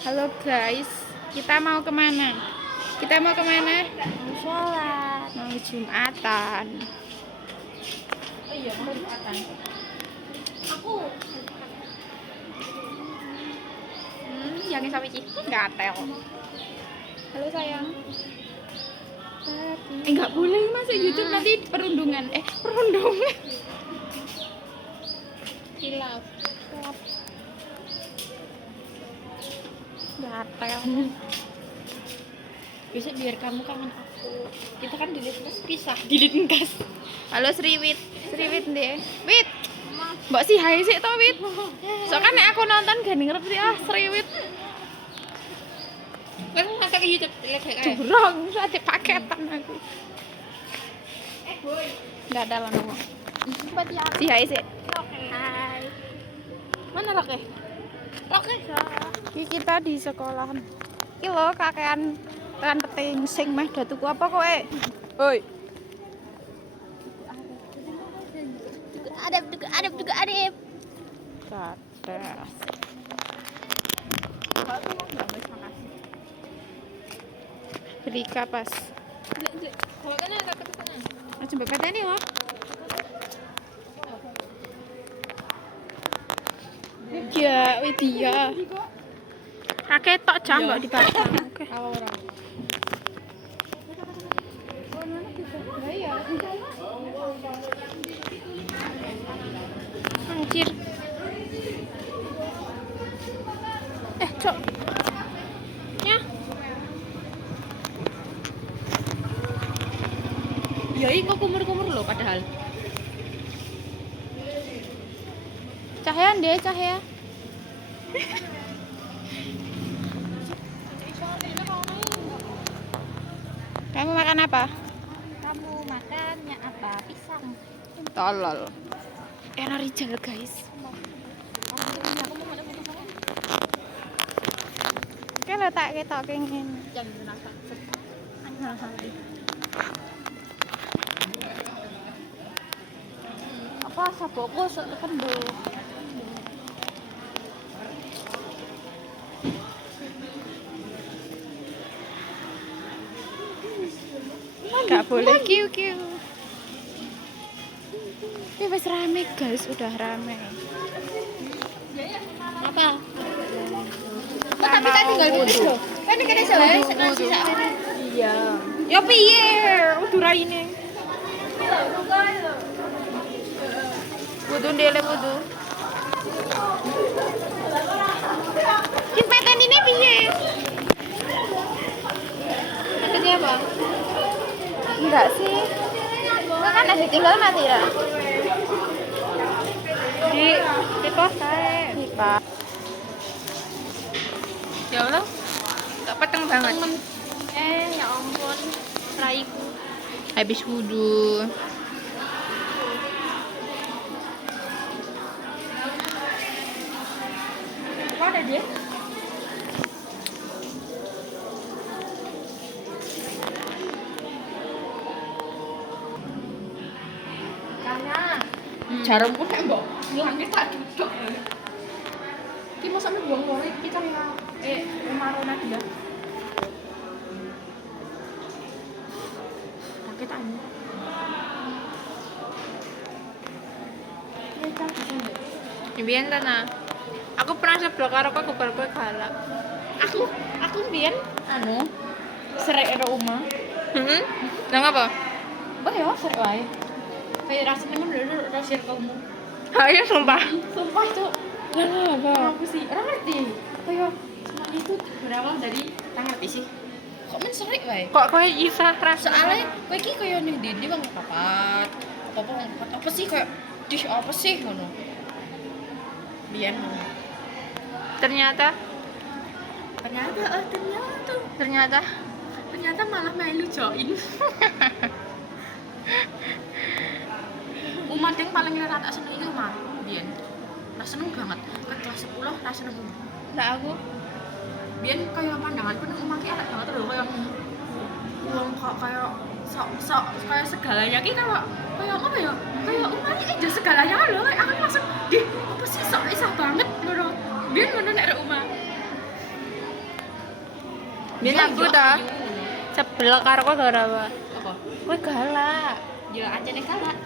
Halo guys, kita mau kemana? Kita mau kemana? Mau sholat. Mau Jumatan. Oh iya, mau Jumatan. Aku. Yang sampai sih gatel. Halo sayang. Nggak boleh masuk YouTube nanti perundungan. Perundungan. Hilaf. Gatel. Besok biar kamu kangen aku. Kita kan di Litmas pisah. Dilitengkas. Halo Sriwit. Sriwit deh. Wit. Mbak sih hai sih toh Wit. Soalnya nek aku nonton gak ngerti Sriwit. Kan masuk ke YouTube lihat kayak. Curang, ada paketan aku. Boy. Enggak ada lah ngomong. Berarti aku. Si hai sih. Oke. Hai. Mana Roke? Roke. Iki kita di sekolahan. Iki lho kakean kan peting sing meh do tuku apa kowe? Hoi. Adep. Kates. Beli kapas. Kalau kan ada ke sana. Coba pateni wah. Ya, Widya. Kakek tok jam kok dipasang. Oke. Orang. Anjir. Cok. Ya. Ya ini kok kumur-kumur loh padahal. Cahaya deh, cahaya. Kamu makan apa? Kamu makannya apa? Pisang. Tolol. Era Rijal, guys. Oke, letak ketok kengin. Jangan nafas. Apa saboko kendo. Gak boleh kiu-kiu. Ini wes rame guys, udah rame. Apa? Tapi kan tinggal putih loh. Kan ini kena salah nasi sak. Iya. Ya piye? Udah ini. Wudu ndele wudu. Kismeten ini piye? Maksudnya apa? Enggak sih. Kan nasi tinggal mati ya. Di pos kae. Di pak. Ya Allah. Gak peteng banget. Ya ampun. Raiku. Habis wudu. Apa ada dia? Karena Jarum pun mbok. ngilangnya tak duduk. Ki masa buang lore kita Marona dia. Sakit anu. Ya tak bisa. Biyen ta. Aku pernah seblok karo kok bar kowe galak. Aku biyen anu serek ero omah. Heeh. Nang apa? Bah ya serek wae. Kayak rasanya kan udah rasir kamu. Ayo sumpah. Sumpah tuh. Apa? Apa sih? Orang ngerti. Kayak semuanya itu berawal dari tak ngerti sih. Kok men serek wae? Kok kowe isa rasa Soalnya kowe iki kaya ning ndi wong papat. Apa wong papat apa sih kayak dish apa sih ngono. Biyen ternyata ternyata malah melu join. Umat yang paling tak seneng itu mah biyen. Ra seneng banget. Ke kelas 10 ra seneng. lah aku Biyen kaya pandangan pun umat ki elek banget lho kaya wong kok kaya sok kaya segalanya ki kaya apa ya? Kaya umat iki segalanya lho. Aku langsung, "Dih, apa sih sok isah banget ngono." Biyen ngono nek omah. Biyen Iya, aku iya, dah ayu. sebel karo kowe gara apa? Apa? Kowe galak. Ya anjene galak.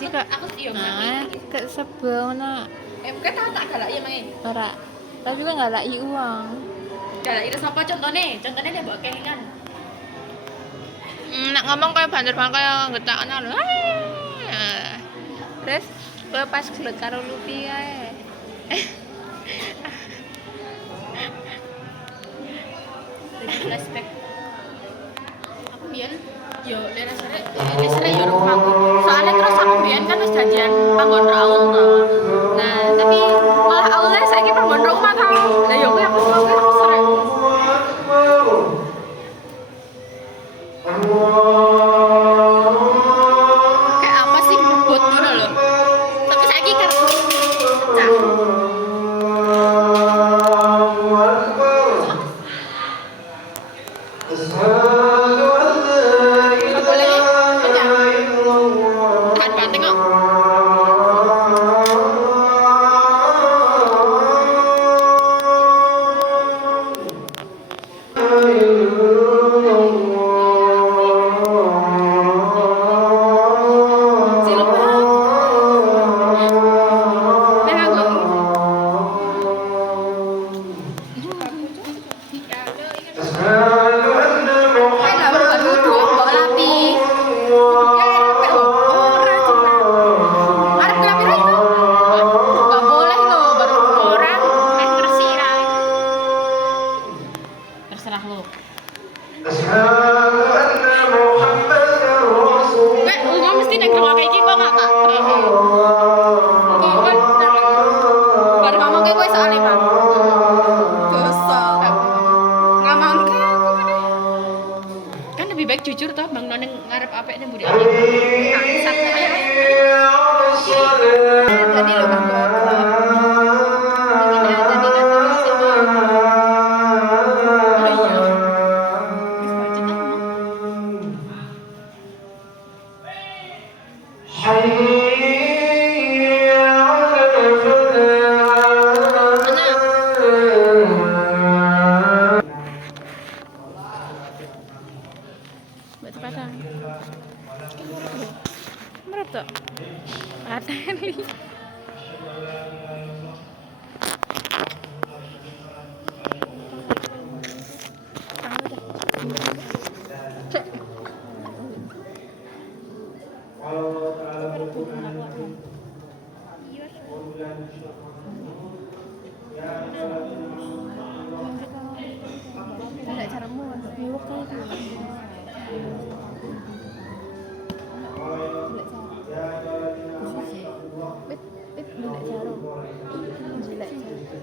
Jika Aku iya nah, ngerti. ke sebel nak Mungkin tak galak ya mangi. ora. Tapi juga nggak lagi uang. Galak itu sapa contohnya? Contohnya dia mbok kelingan. Nak ngomong kayak banter banget kayak getakna lho. Terus kowe pas gelut karo Luffy kae. Jadi flashback. Aku biyen yo lesere yo rumahku. Soalnya terus aku biyen kan wis janjian panggon Raul to. Nah, tapi malah Aulnya saiki panggon rumah kan. Lah yo kuwi aku sering. Kayak apa sih bebot ngono lho. Tapi saiki kan pecah. Nggak boleh pecah. Tahan banting kok. Si lupa. Nah, aku. Terserah lo. Kayak lo mesti neng rumah kayak gitu nggak kak? Baru ngomong kayak gue soalnya bang. Dosa. Ngomong kayak aku deh. Kan lebih baik jujur toh bang noneng ngarep apa ini budi aja. Bangsat ayo. Jadi lo bang mungkin ya tadi kata bisa bang. Oh iya. Wis budget ah ngomong. Batu pasang. Menurut tuh. Ateli. Ada caramu untuk nyuwuk kan itu. Wit, dilek jarum. Dilek jarum.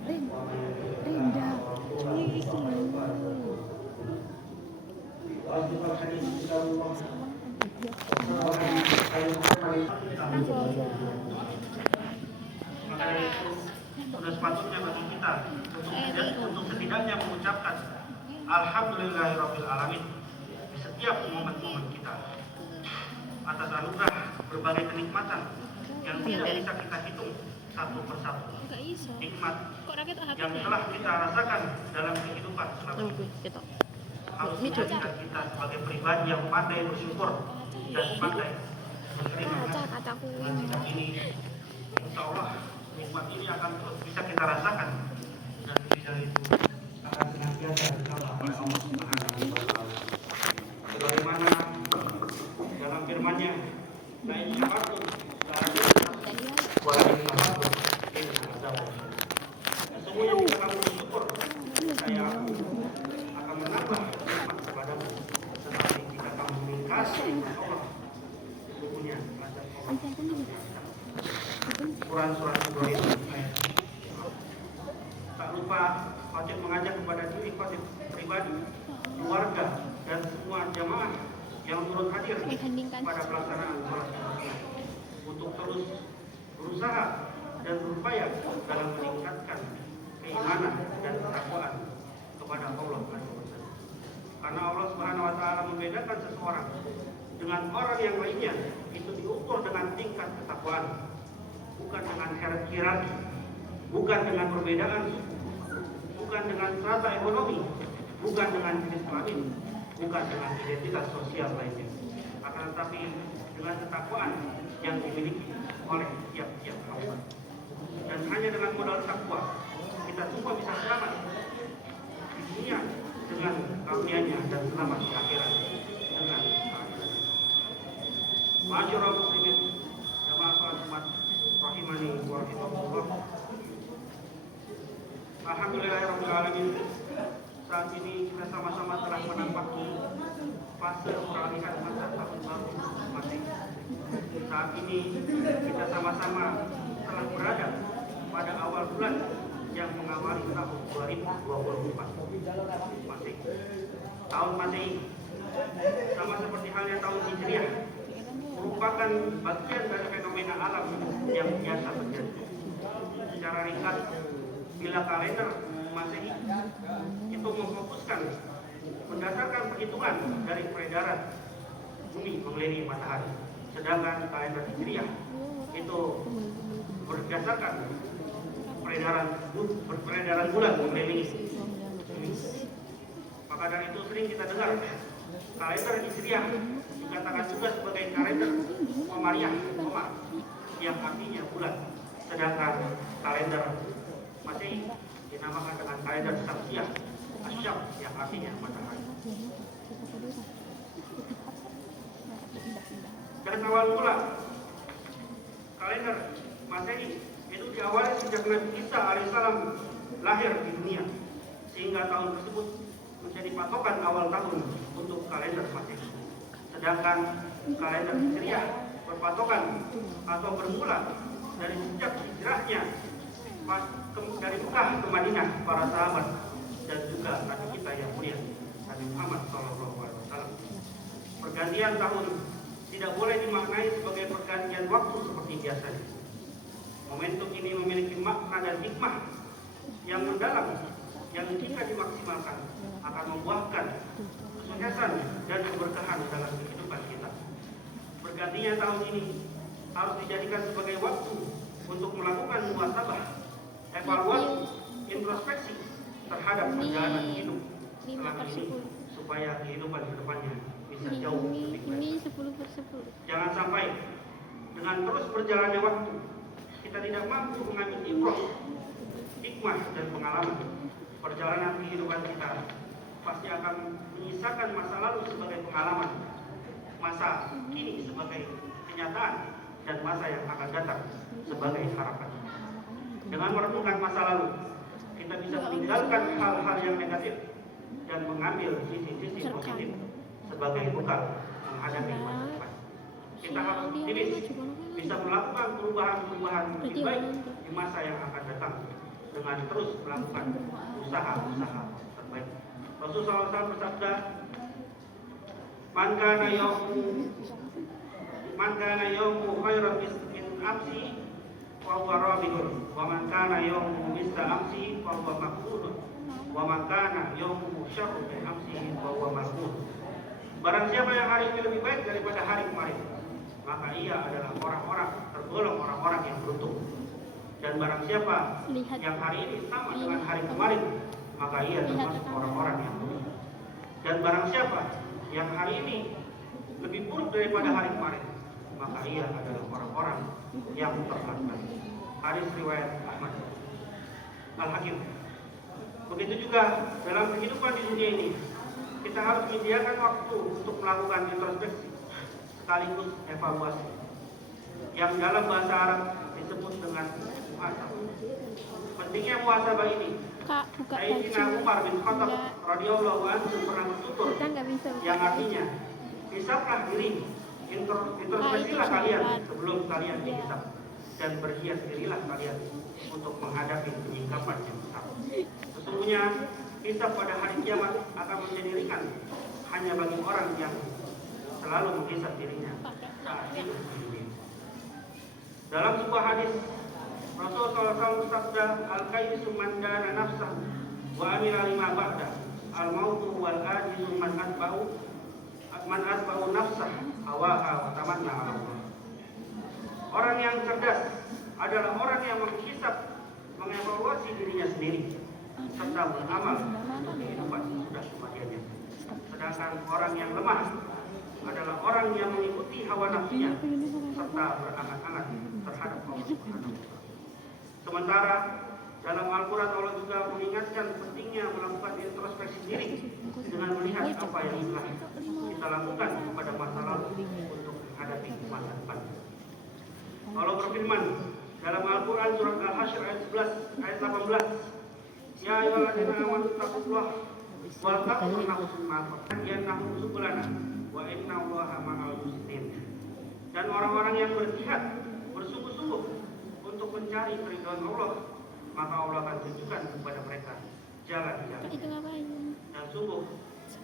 Rinda. Cuy, iki lho. Sudah sepatutnya bagi kita untuk setidaknya mengucapkan Alhamdulillahirabbil alamin di setiap momen-momen kita atas anugerah berbagai kenikmatan yang tidak bisa kita hitung satu persatu. Nikmat yang telah kita rasakan dalam kehidupan selama ini. Harus menjadikan kita sebagai pribadi yang pandai bersyukur dan pandai menerima nikmat ini. Insya Allah nikmat ini akan terus bisa kita rasakan dan bisa itu akan senantiasa dicapai oleh Allah Subhanahu wa Ta'ala. Sebagaimana dalam firman-Nya, "La in syakartum la azidannakum wa la in kafartum inna adzabi." Sesungguhnya jika kamu bersyukur, saya akan menambah nikmat kepadamu. Tetapi jika kamu mengingkari nikmat Allah, sesungguhnya azab Allah. Quran Surah Ibrahim ayat. Tak lupa wajib mengajak kepada diri wajib pribadi, keluarga dan semua jamaah yang turut hadir pada pelaksanaan sholat Jumat untuk terus berusaha dan berupaya dalam meningkatkan keimanan dan ketakwaan kepada Allah Azza wa Jalla. Karena Allah Subhanahu wa Ta'ala membedakan seseorang dengan orang yang lainnya itu diukur dengan tingkat ketakwaan, bukan dengan hierarki bukan dengan perbedaan suku, bukan dengan strata ekonomi, bukan dengan jenis kelamin, bukan dengan identitas sosial lainnya, akan tetapi dengan ketakwaan yang dimiliki oleh tiap-tiap hamba. Dan hanya dengan modal takwa kita semua bisa selamat di dunia dengan karunia-Nya dan selamat di akhirat dengan akhirat. Masyaallah muslimin jamaah salat Jumat rahimani wa rahimakumullah. Alhamdulillahirabbil alamin. Saat ini kita sama-sama telah menampaki fase peralihan masa tahun baru Masehi. Saat ini kita sama-sama telah berada pada awal bulan yang mengawali tahun 2024 Masehi. Tahun Masehi sama seperti halnya tahun Hijriah merupakan bagian dari fenomena alam yang biasa terjadi. Secara ringkas, bila kalender Masehi itu memfokuskan berdasarkan perhitungan dari peredaran bumi mengelilingi matahari, sedangkan kalender Hijriah itu berdasarkan peredaran bulan mengelilingi bumi. Maka dari itu sering kita dengar kalender Hijriah dikatakan juga sebagai kalender Qamariah, yang artinya bulan, sedangkan kalender Masehi dinamakan dengan kalender Syamsiah, Asyam, yang artinya matahari. Dan awal mula kalender Masehi itu diawali sejak Nabi Isa alaihissalam lahir di dunia, sehingga tahun tersebut menjadi patokan awal tahun untuk kalender Masehi. Sedangkan kalender Hijriah berpatokan atau bermula dari sejak hijrahnya dari Mekah ke Madinah para sahabat dan juga Nabi kita yang mulia Nabi Muhammad SAW. Pergantian tahun tidak boleh dimaknai sebagai pergantian waktu seperti biasanya. Momentum ini memiliki makna dan hikmah yang mendalam yang jika dimaksimalkan akan membuahkan kesuksesan dan keberkahan dalam kehidupan kita. Bergantinya tahun ini harus dijadikan sebagai waktu untuk melakukan muhasabah, evaluasi, introspeksi terhadap perjalanan hidup selama ini supaya kehidupan ke depannya bisa jauh lebih baik. Jangan sampai dengan terus berjalannya waktu kita tidak mampu mengambil ibrah, hikmah dan pengalaman. Perjalanan kehidupan kita pasti akan menyisakan masa lalu sebagai pengalaman, masa kini sebagai kenyataan, dan masa yang akan datang sebagai harapan. Dengan merenungkan masa lalu, kita bisa meninggalkan hal-hal yang negatif dan mengambil sisi-sisi positif sebagai bekal menghadapi masa depan. Kita harus optimis bisa melakukan perubahan-perubahan lebih baik di masa yang akan datang dengan terus melakukan usaha-usaha terbaik. Rasulullah SAW bersabda, Man kana yawmu khairan min amsi wa huwa rabihun, wa man kana yawmu misla amsi fa huwa maqbulun, wa man kana yawmu syarrun min amsi fa huwa mazmun. Barang siapa yang hari ini lebih baik daripada hari kemarin, maka ia adalah tergolong orang-orang yang beruntung. Dan barang siapa yang hari ini sama dengan hari kemarin, maka ia termasuk orang-orang yang rugi. Dan barang siapa yang hari ini lebih buruk daripada hari kemarin, maka ia adalah orang-orang yang terlantar. Hadis riwayat Ahmad Al-Hakim. Begitu juga dalam kehidupan di dunia ini, kita harus menyediakan waktu untuk melakukan introspeksi sekaligus evaluasi, yang dalam bahasa Arab disebut dengan muhasabah. Pentingnya muhasabah ini, Sayyidina Umar bin Khattab radhiyallahu anhu pernah bertutur yang artinya, hisablah diri, introspeksilah kalian sebelum kalian dihisab, dan berhias dirilah kalian untuk menghadapi penyingkapan yang besar. Sesungguhnya hisab pada hari kiamat akan menjadi ringan hanya bagi orang yang selalu menghisab dirinya saat hidup di dunia. Dalam sebuah hadis, Rasulullah SAW bersabda, Al-Qaisu man dana nafsah wa amila lima ba'da, al-mautu wal ajizu man asba'u nafsah hawaha wa tamanna ala Allah. Orang yang cerdas adalah orang yang menghisab, mengevaluasi serta beramal untuk kehidupan sudah kematiannya. Sedangkan orang yang lemah adalah orang yang mengikuti hawa nafsunya serta berangan-angan terhadap Allah Subhanahu wa Ta'ala. Sementara dalam Al-Quran Allah juga mengingatkan pentingnya melakukan introspeksi diri dengan melihat apa yang telah kita lakukan pada masa lalu untuk menghadapi masa depan. Allah berfirman dalam Al-Quran surat Al-Hasyr ayat 11 ayat 18, ya ayyuhalladzina amanu taqullaha wal taqul nafsun ma qaddamat subulana wa innallaha ma'al muhsinin. Dan orang-orang yang berjihad bersungguh-sungguh untuk mencari keridhaan Allah, maka Allah akan tunjukkan kepada mereka jalan-jalan. Dan sungguh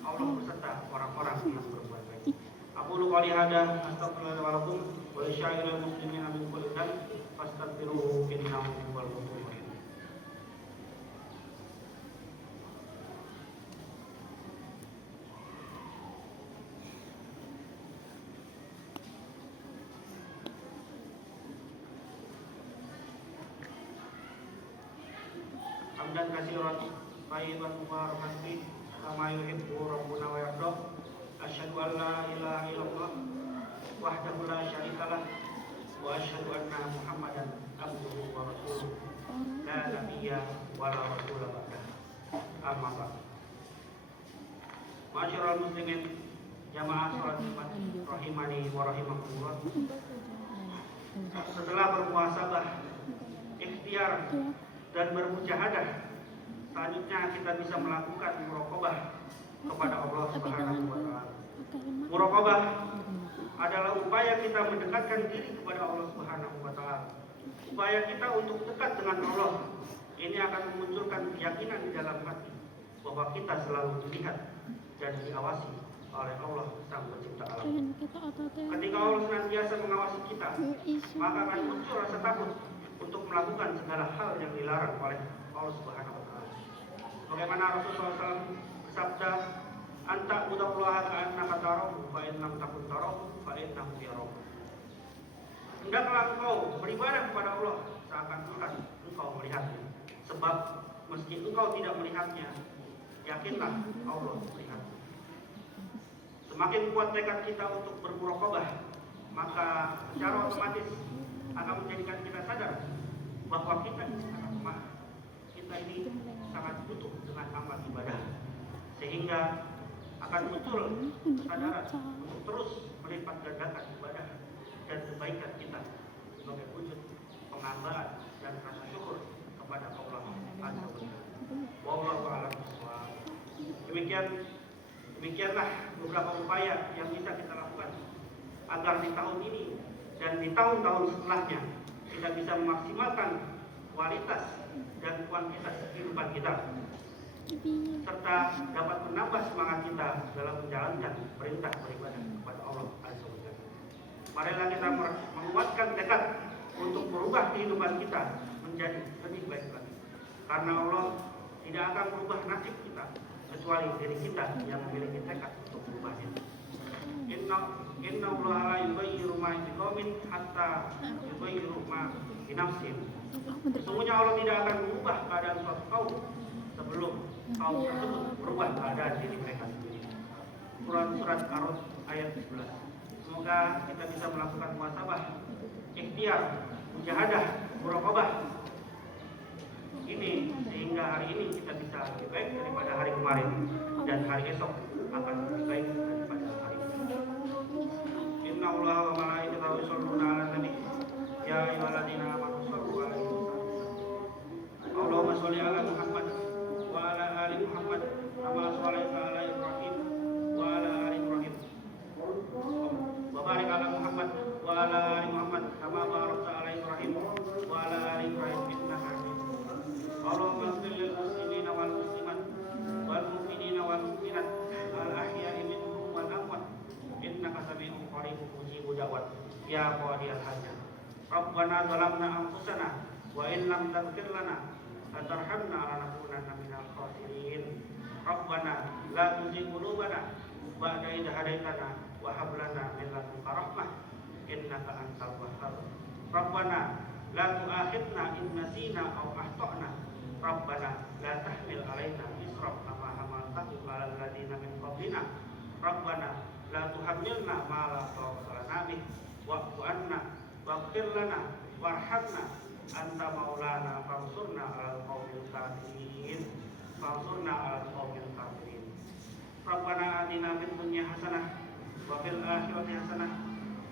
Allah beserta orang-orang yang berbuat baik. Aqulu qouli hadza astaghfirullaha wa lakum wa lisa'iril muslimina min kulli dhanbin fastaghfiruhu innahu huwal ghafurur rahim. Hamdan katsiran thayyiban mubarakan fi kama yuhibbu rabbuna wa yarda. Asyhadu an la ilaha illallah wahdahu la syarikalah wa asyhadu anna Muhammadan abduhu wa rasuluh la nabiyya wa la rasula ba'dah. Amma ba'd. Ma'asyiral muslimin jamaah salat Jumat rahimani wa rahimakumullah. Setelah bermuhasabah, ikhtiar dan bermujahadah, selanjutnya kita bisa melakukan muraqabah kepada Allah Subhanahu wa Ta'ala. Muraqabah adalah upaya kita mendekatkan diri kepada Allah Subhanahu wa Ta'ala. Upaya kita untuk dekat dengan Allah. Ini akan memunculkan keyakinan di dalam hati bahwa kita selalu dilihat dan diawasi oleh Allah Sang Pencipta alam. Ketika Allah senantiasa mengawasi kita, maka akan muncul rasa takut untuk melakukan segala hal yang dilarang oleh Allah Subhanahu wa Ta'ala. Bagaimana Rasulullah SAW bersabda, anta udallaha ka'annaka tarahu fa in lam takun tarahu fa innahu yarahu. Hendaklah engkau beribadah kepada Allah seakan-akan engkau melihatnya. Sebab meski engkau tidak melihatnya, yakinlah Allah melihatnya. Semakin kuat tekad kita untuk bermuraqabah, maka secara otomatis akan menjadikan kita sadar bahwa kita ini sangat lemah. Kita ini sangat butuh dengan amal ibadah, sehingga akan muncul kesadaran untuk terus melipat gandakan ibadah dan kebaikan kita sebagai wujud penghambaan dan rasa syukur kepada Allah Azza wa Jalla. Wallahu a'lam bishawab. Demikianlah beberapa upaya yang bisa kita lakukan agar di tahun ini dan di tahun-tahun setelahnya kita bisa memaksimalkan kualitas dan kuantitas kehidupan kita, serta dapat menambah semangat kita dalam menjalankan perintah beribadah kepada Allah Azza wa Jalla. Marilah kita menguatkan tekad untuk merubah kehidupan kita menjadi lebih baik lagi, karena Allah tidak akan merubah nasib kita kecuali diri kita yang memiliki tekad untuk merubahnya. Inna Allah la yughayyiru ma biqaumin hatta yughayyiru ma bi nafsihim. Sesungguhnya Allah tidak akan mengubah keadaan suatu kaum sebelum kaum tersebut berubah keadaan diri mereka sendiri. Surat Ar-Ra'd ayat 11. Semoga kita bisa melakukan muhasabah, ikhtiar, mujahadah, muraqabah ini sehingga hari ini kita bisa lebih baik daripada hari kemarin dan hari esok akan lebih baik daripada hari ini. Inna Allah wa malaikatahu yusholluna 'alan nabi ya ayyuhalladzina amanu shollu 'alaihi wa sallimu. Allahumma sholli 'ala Muhammad wa 'ala ali Muhammad kama shallaita 'ala Ibrahim wa 'ala ali Ibrahim. Wa barik 'ala Muhammad wa 'ala ali Muhammad kama barakta 'ala Ibrahim wa 'ala ali Ibrahim innaka Hamidum. Allahumma ighfir lil muslimina wal muslimat wal mu'minina wal mu'minat al ahya'i minhum wal amwat innaka sami'un qaribun mujibud da'wat ya qadiyal hajat. Rabbana zalamna anfusana wa in lam taghfir lana wa tarhamna lanakunanna minal khasirin. Rabbana la tuzigh qulubana ba'da idh hadaitana wa hab lana min ladunka rahmah innaka antal wahhab. Rabbana la tu'akhidna in nasina aw akhtana Rabbana la tahmil alaina isran kama hamaltahu 'alal ladzina min qablina Rabbana la tuhammilna ma la taqata lana bih wa'fu 'anna waghfir lana warhamna anta maulana fansurna 'alal qaumil kafirin Rabbana atina fid dunya hasanah wa fil akhirati hasanah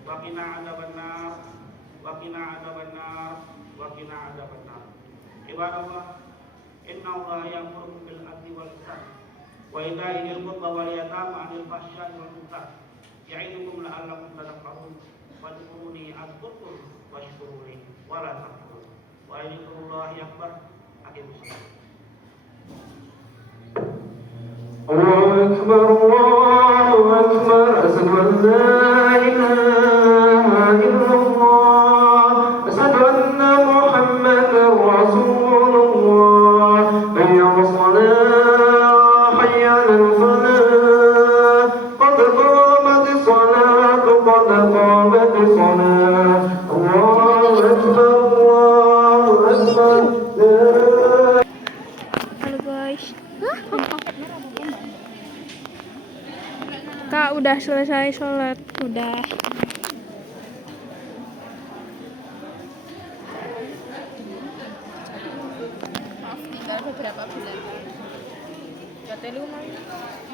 wa qina adzabannar Ibadallah inna Allaha ya'muru bil 'adli wal ihsan wa ita'i dzil qurba wal yatama 'anil fahsya'i wal munkar ya'idukum la'allakum tadhakkarun fadhkuruni adhkurkum washkuruni wa la takfurun wa dzikrullahi akbar. Aqimus shalah. الله أكبر أشهد أن لا إله إلا الله أشهد أن محمدا رسول الله حي على الصلاة حي على الفلاح قد قامت الصلاة الله أكبر Halo guys. Kak udah selesai sholat. Udah. Maaf, tinggal beberapa bulan.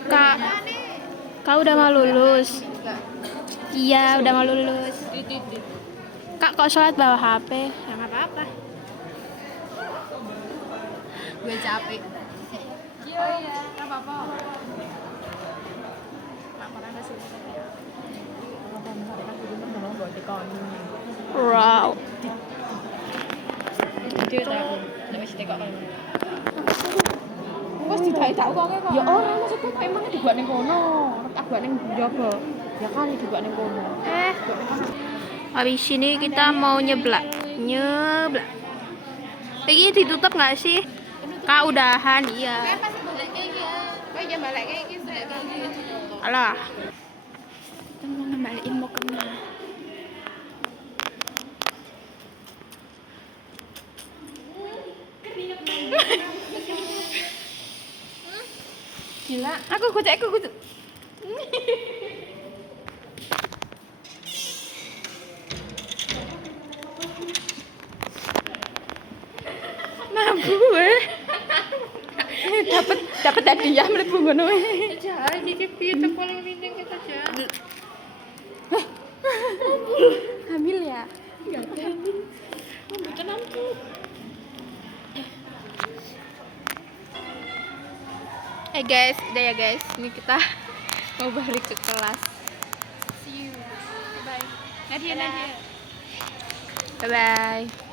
Kak, kak udah mau lulus. Iya, udah mau lulus. Kak kok sholat bawa HP? Ya nggak apa-apa. Gue capek. Iya, nggak apa-apa. Wow. Wes didai-dai kok. Ya ora maksudku emang dibuat ning kono. Tak buat ning njaba. Ya kan dibuat ning kono. Habis ini kita mau nyeblak. Ini ditutup nggak sih? Kak udahan, iya. Pasti balik kayak gitu. Oh iya balik kayak gitu. Alah. Kita mau ngembaliin mau kemana? Gila. Aku kucek. Nah, gue dapat hadiah mlebu ngono. Jangan dicipit paling penting kita aja. Hamil ya? Enggak hamil. Bukan aku. Guys, udah ya guys. Ini kita mau balik ke kelas. See you. Bye. Nadia. Bye bye.